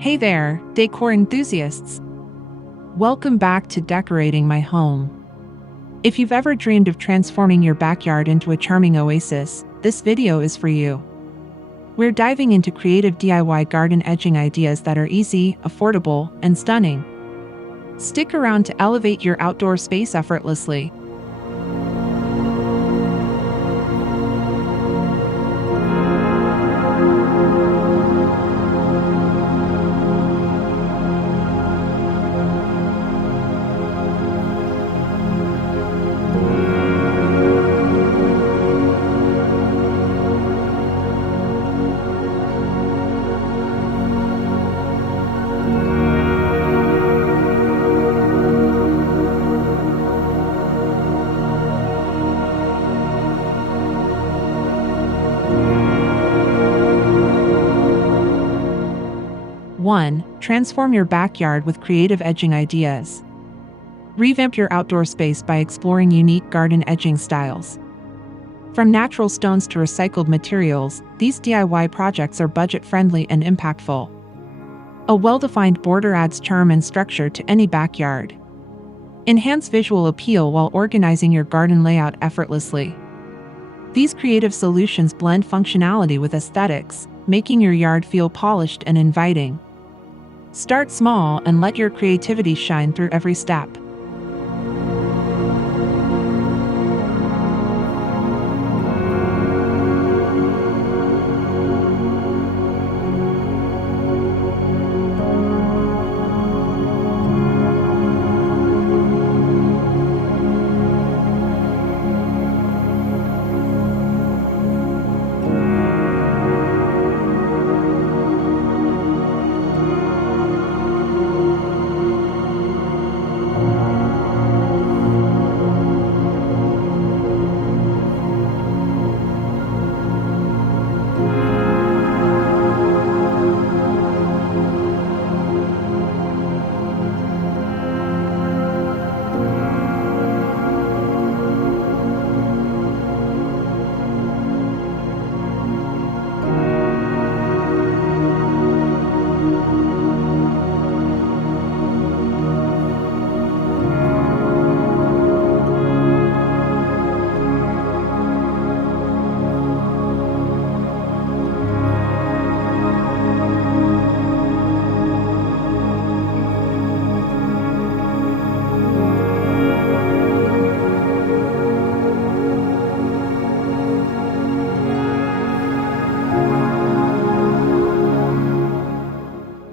Hey there, decor enthusiasts! Welcome back to Decorating My Home. If you've ever dreamed of transforming your backyard into a charming oasis, this video is for you. We're diving into creative DIY garden edging ideas that are easy, affordable, and stunning. Stick around to elevate your outdoor space effortlessly. One, transform your backyard with creative edging ideas. Revamp your outdoor space by exploring unique garden edging styles. From natural stones to recycled materials, these DIY projects are budget-friendly and impactful. A well-defined border adds charm and structure to any backyard. Enhance visual appeal while organizing your garden layout effortlessly. These creative solutions blend functionality with aesthetics, making your yard feel polished and inviting. Start small and let your creativity shine through every step.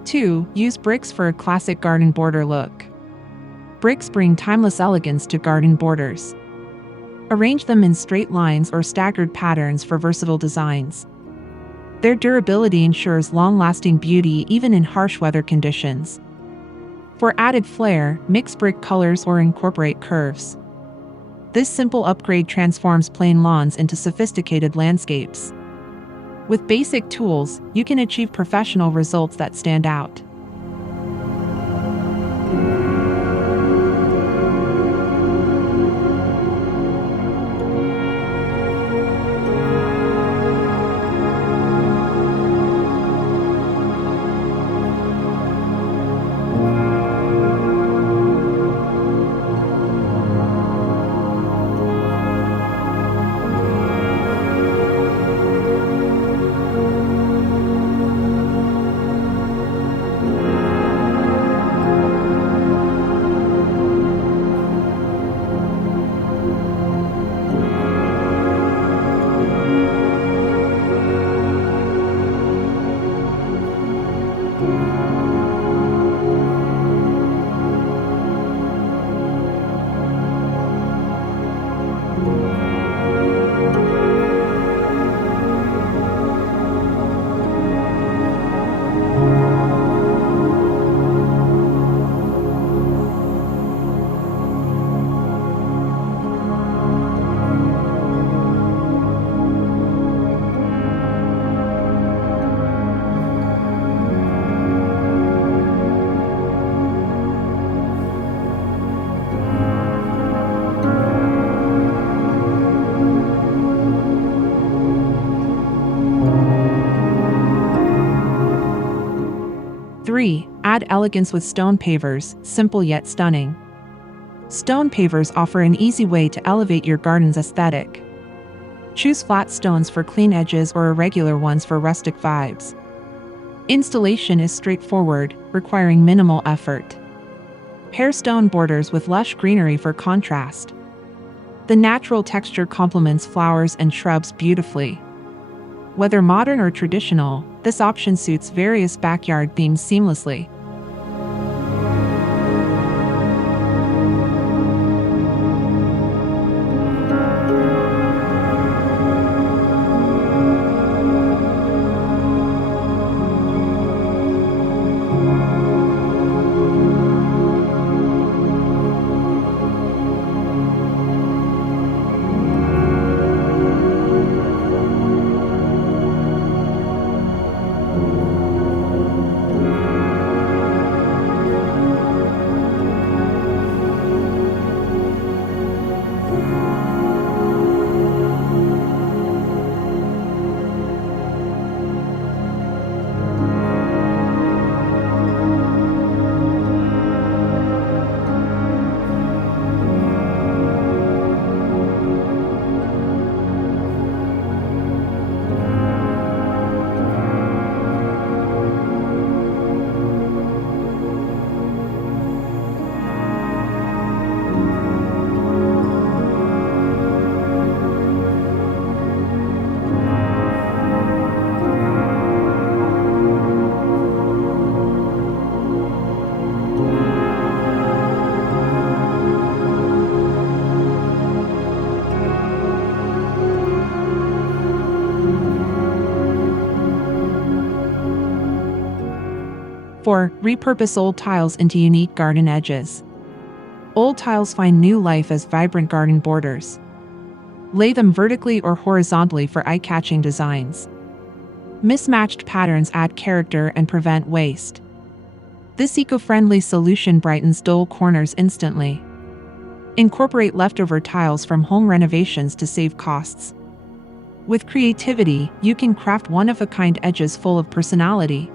Two, use bricks for a classic garden border look. Bricks bring timeless elegance to garden borders. Arrange them in straight lines or staggered patterns for versatile designs. Their durability ensures long-lasting beauty even in harsh weather conditions. For added flair, mix brick colors or incorporate curves. This simple upgrade transforms plain lawns into sophisticated landscapes. With basic tools, you can achieve professional results that stand out. 3. Add elegance with stone pavers, simple yet stunning. Stone pavers offer an easy way to elevate your garden's aesthetic. Choose flat stones for clean edges or irregular ones for rustic vibes. Installation is straightforward, requiring minimal effort. Pair stone borders with lush greenery for contrast. The natural texture complements flowers and shrubs beautifully. Whether modern or traditional, this option suits various backyard themes seamlessly. For repurpose old tiles into unique garden edges. Old tiles find new life as vibrant garden borders. Lay them vertically or horizontally for eye-catching designs. Mismatched patterns add character and prevent waste. This eco-friendly solution brightens dull corners instantly. Incorporate leftover tiles from home renovations to save costs. With creativity, you can craft one-of-a-kind edges full of personality.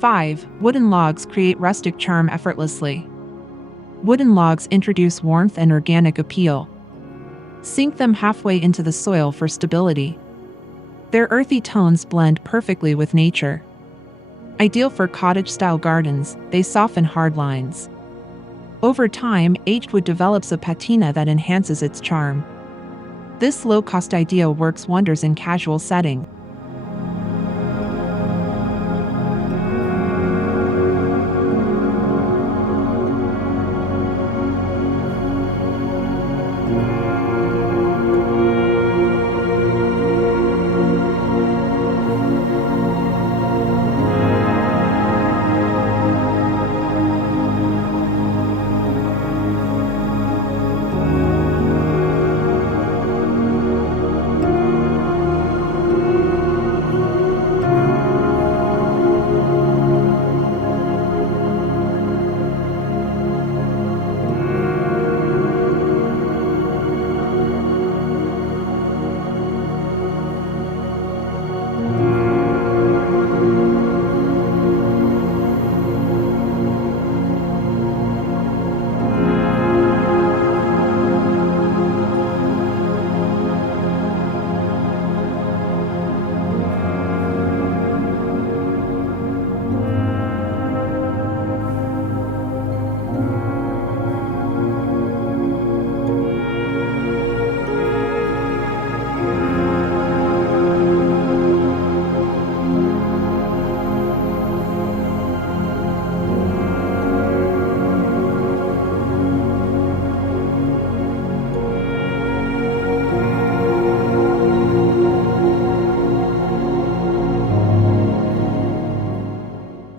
Five, wooden logs create rustic charm effortlessly. Wooden logs introduce warmth and organic appeal. Sink them halfway into the soil for stability. Their earthy tones blend perfectly with nature. Ideal for cottage-style gardens, they soften hard lines. Over time, aged wood develops a patina that enhances its charm. This low-cost idea works wonders in casual setting.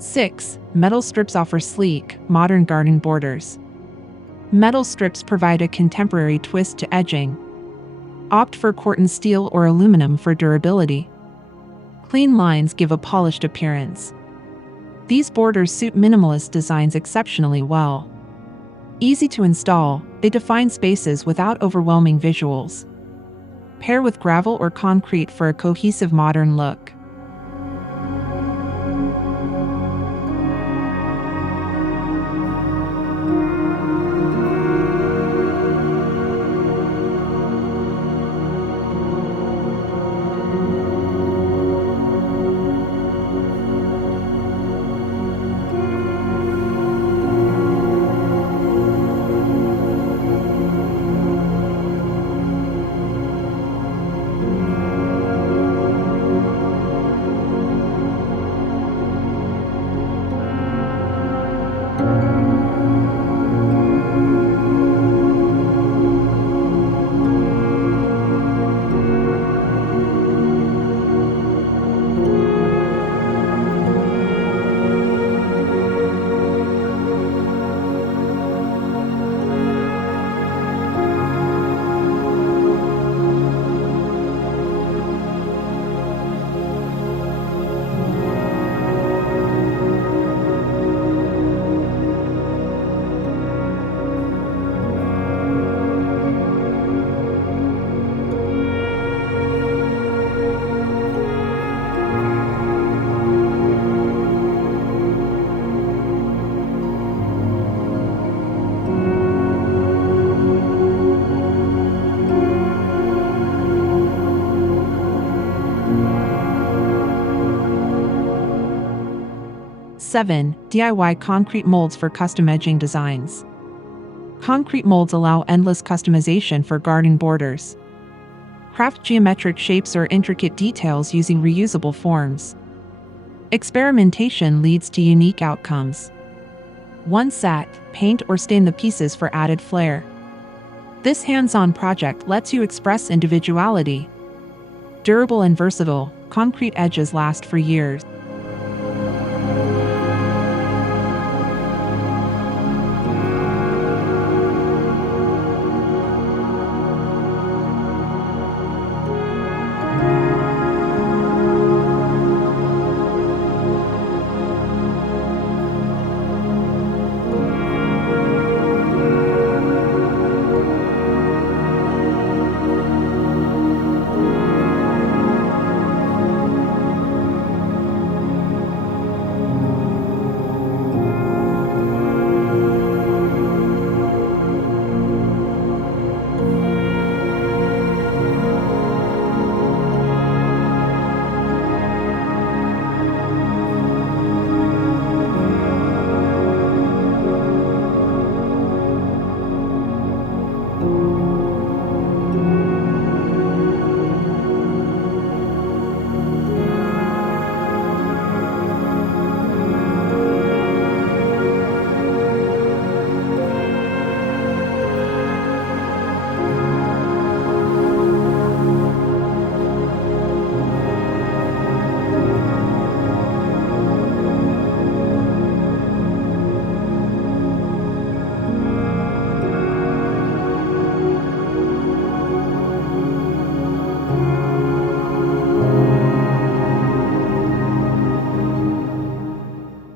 6. Metal strips offer sleek, modern garden borders. Metal strips provide a contemporary twist to edging. Opt for corten steel or aluminum for durability. Clean lines give a polished appearance. These borders suit minimalist designs exceptionally well. Easy to install, they define spaces without overwhelming visuals. Pair with gravel or concrete for a cohesive modern look. Seven. DIY concrete molds for custom edging designs. Concrete molds allow endless customization for garden borders. Craft geometric shapes or intricate details using reusable forms. Experimentation leads to unique outcomes. One set, paint or stain the pieces for added flair. This hands-on project lets you express individuality. Durable and versatile, concrete edges last for years.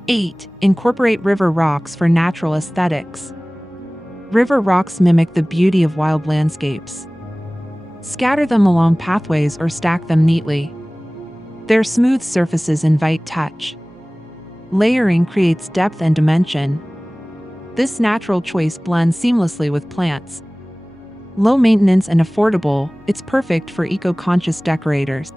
8. Incorporate river rocks for natural aesthetics. River rocks mimic the beauty of wild landscapes. Scatter them along pathways or stack them neatly. Their smooth surfaces invite touch. Layering creates depth and dimension. This natural choice blends seamlessly with plants. Low maintenance and affordable, it's perfect for eco-conscious decorators.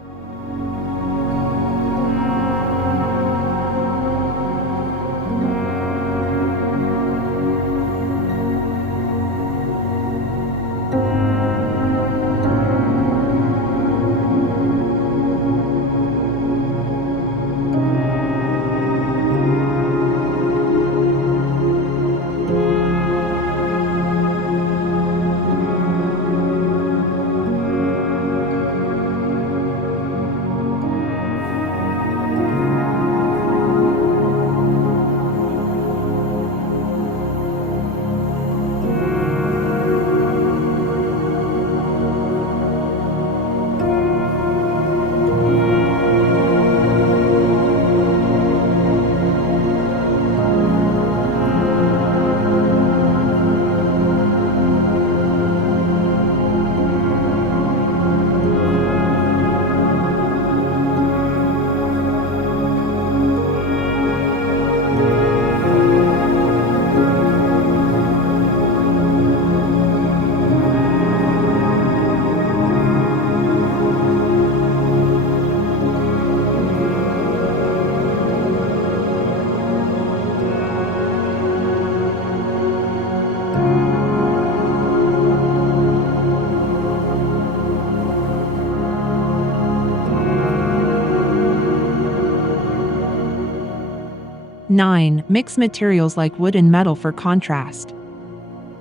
9. Mix materials like wood and metal for contrast.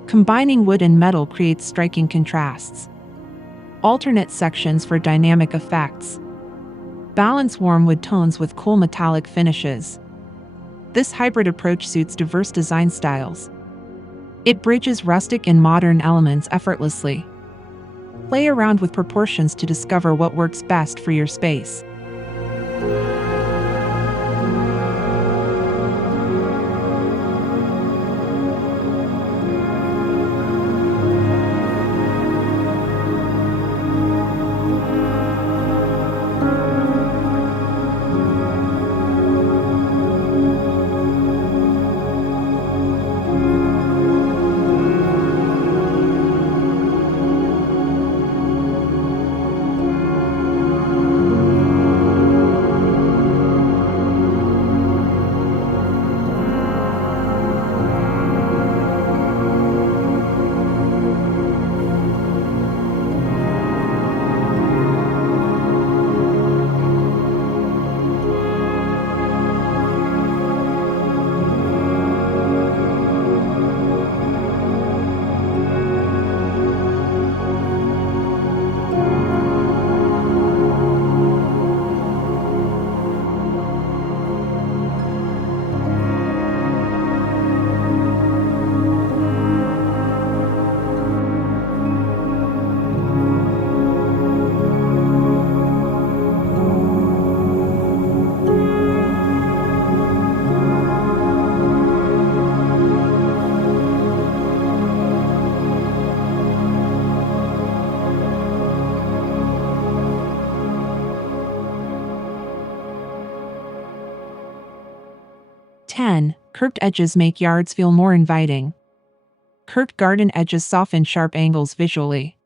Combining wood and metal creates striking contrasts. Alternate sections for dynamic effects. Balance warm wood tones with cool metallic finishes. This hybrid approach suits diverse design styles. It bridges rustic and modern elements effortlessly. Play around with proportions to discover what works best for your space. Curved edges make yards feel more inviting. Curved garden edges soften sharp angles visually.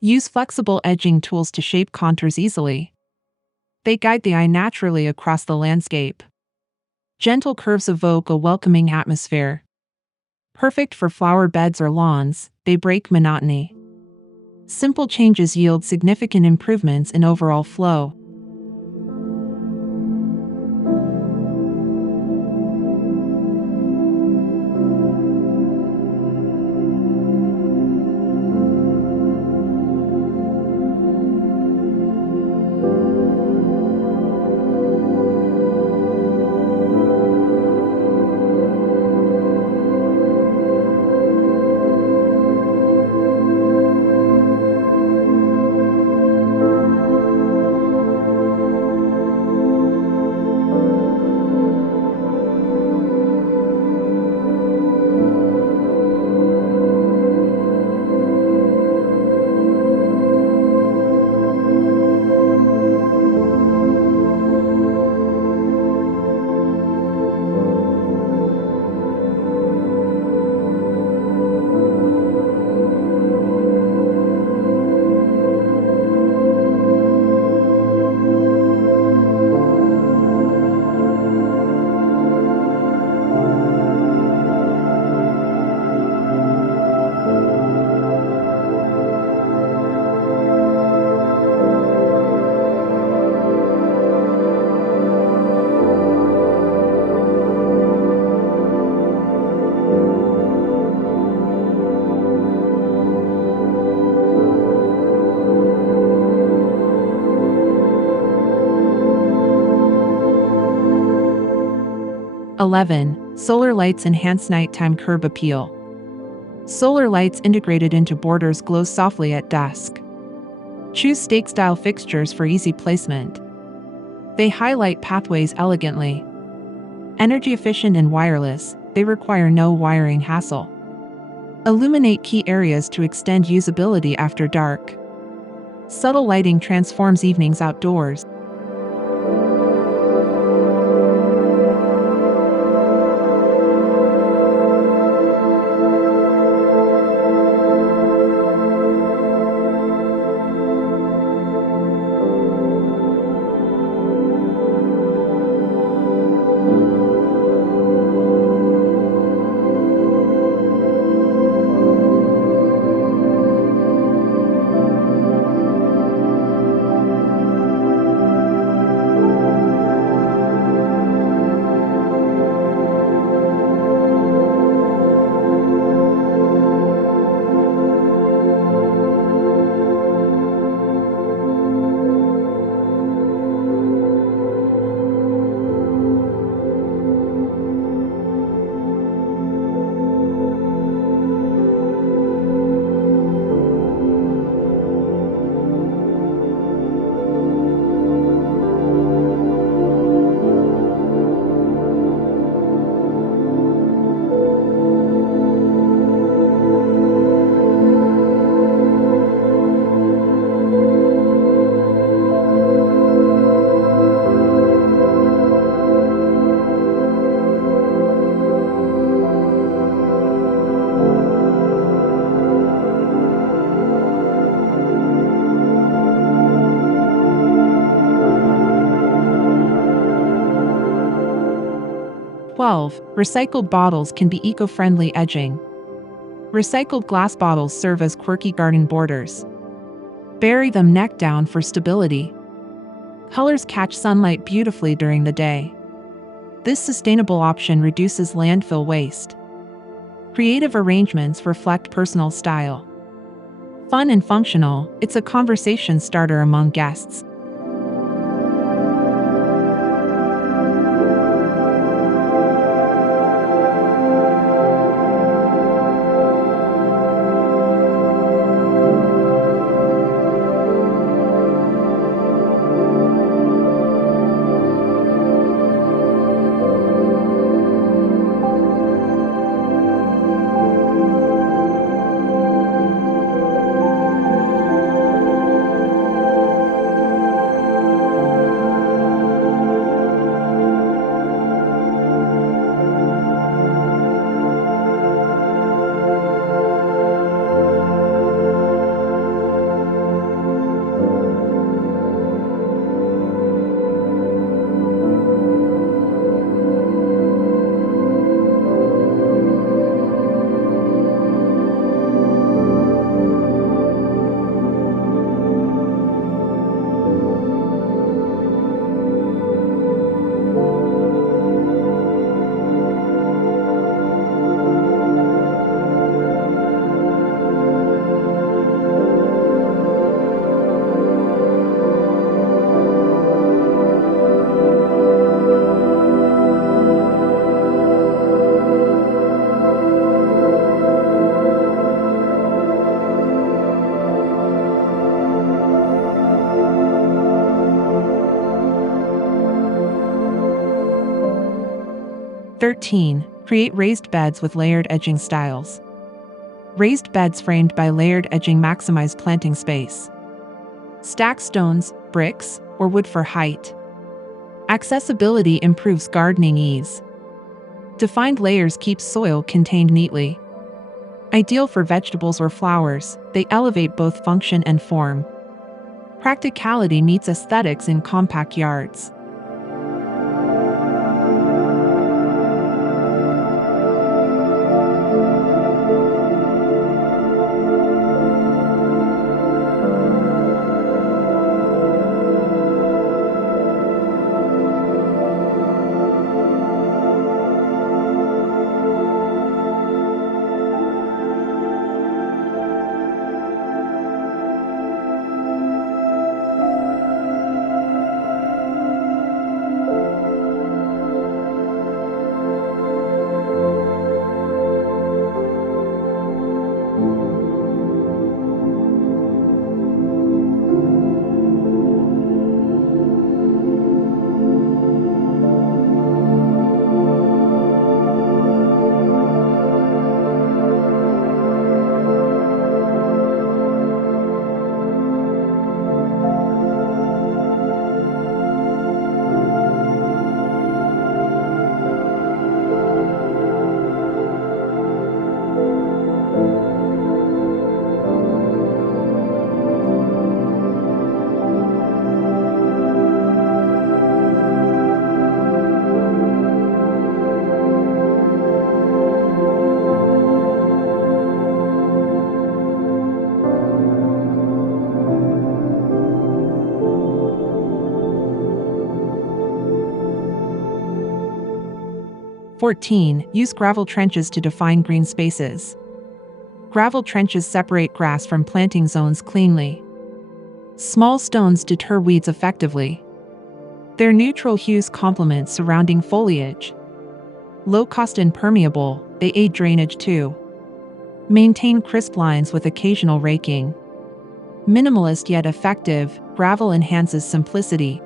Use flexible edging tools to shape contours easily. They guide the eye naturally across the landscape. Gentle curves evoke a welcoming atmosphere. Perfect for flower beds or lawns, they break monotony. Simple changes yield significant improvements in overall flow. Solar lights enhance nighttime curb appeal. Solar lights integrated into borders glow softly at dusk. Choose stake-style fixtures for easy placement. They highlight pathways elegantly. Energy efficient and wireless, they require no wiring hassle. Illuminate key areas to extend usability after dark. Subtle lighting transforms evenings outdoors. 12. Recycled bottles can be eco-friendly edging. Recycled glass bottles serve as quirky garden borders. Bury them neck down for stability. Colors catch sunlight beautifully during the day. This sustainable option reduces landfill waste. Creative arrangements reflect personal style. Fun and functional, it's a conversation starter among guests. Create raised beds with layered edging styles. Raised beds framed by layered edging maximize planting space. Stack stones, bricks, or wood for height. Accessibility improves gardening ease. Defined layers keep soil contained neatly. Ideal for vegetables or flowers, they elevate both function and form. Practicality meets aesthetics in compact yards. 14. Use gravel trenches to define green spaces. Gravel trenches separate grass from planting zones cleanly. Small stones deter weeds effectively. Their neutral hues complement surrounding foliage. Low-cost and permeable, they aid drainage too. Maintain crisp lines with occasional raking. Minimalist yet effective, gravel enhances simplicity.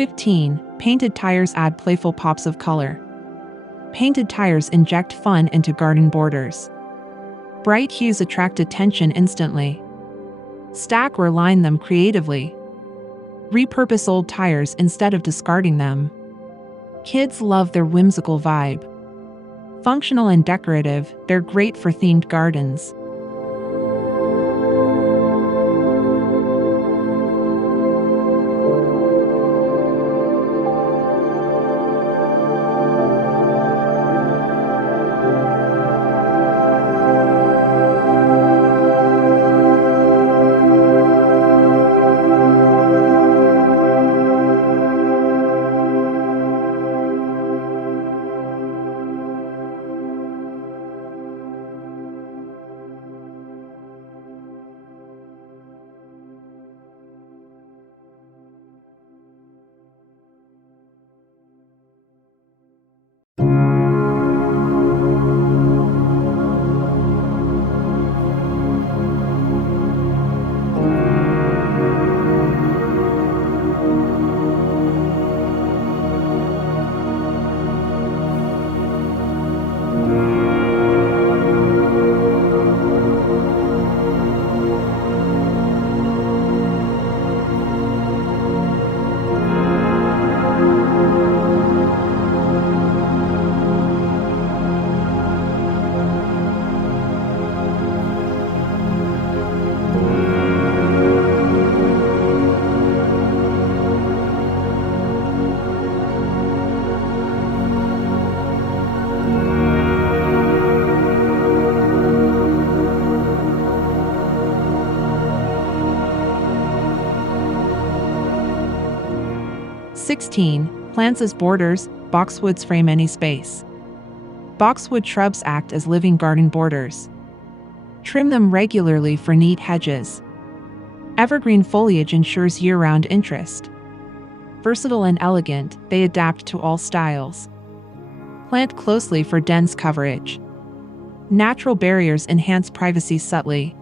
15. Painted tires add playful pops of color. Painted tires inject fun into garden borders. Bright hues attract attention instantly. Stack or line them creatively. Repurpose old tires instead of discarding them. Kids love their whimsical vibe. Functional and decorative, they're great for themed gardens. Plants as borders, boxwoods frame any space. Boxwood shrubs act as living garden borders. Trim them regularly for neat hedges. Evergreen foliage ensures year-round interest. Versatile and elegant, they adapt to all styles. Plant closely for dense coverage. Natural barriers enhance privacy subtly.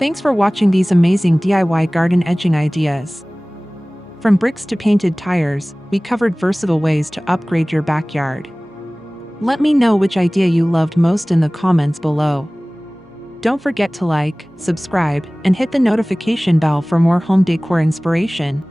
Thanks for watching these amazing DIY garden edging ideas. From bricks to painted tires, we covered versatile ways to upgrade your backyard. Let me know which idea you loved most in the comments below. Don't forget to like, subscribe, and hit the notification bell for more home decor inspiration.